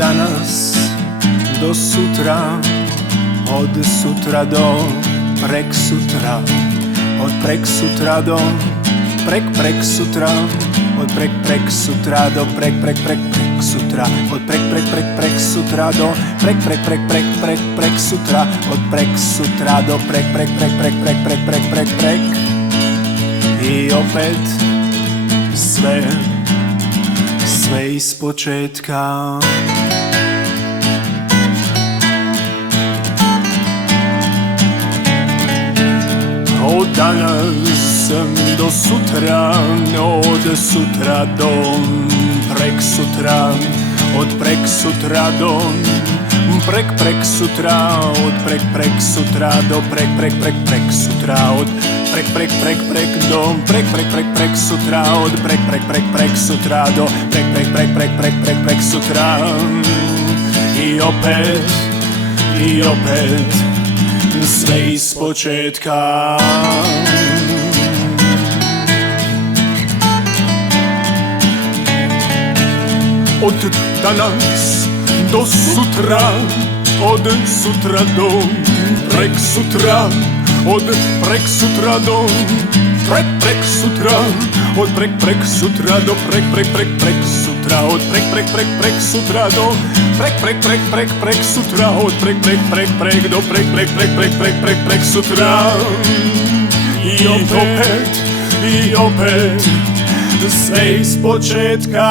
danas do sutra, od sutra do prek sutra, od prek sutra do prek sutra, od prek sutra do prek sutra, od prek sutra do prek sutra, od prek sutra do prek. I opet sve ispočetka. Od danas do sutra, od sutra do prek sutra, od prek sutra do prek sutra, od prek sutra do prek sutra, od prek do prek sutra, od prek sutra do prek sutra. I opet sve ispočetka. Od danas do sutra, od sutra do prek sutra, od prek sutra do prek sutra, od prek sutra do prek sutra, od prek sutra do prek sutra, od prek do prek sutra. I opet sve ispočetka.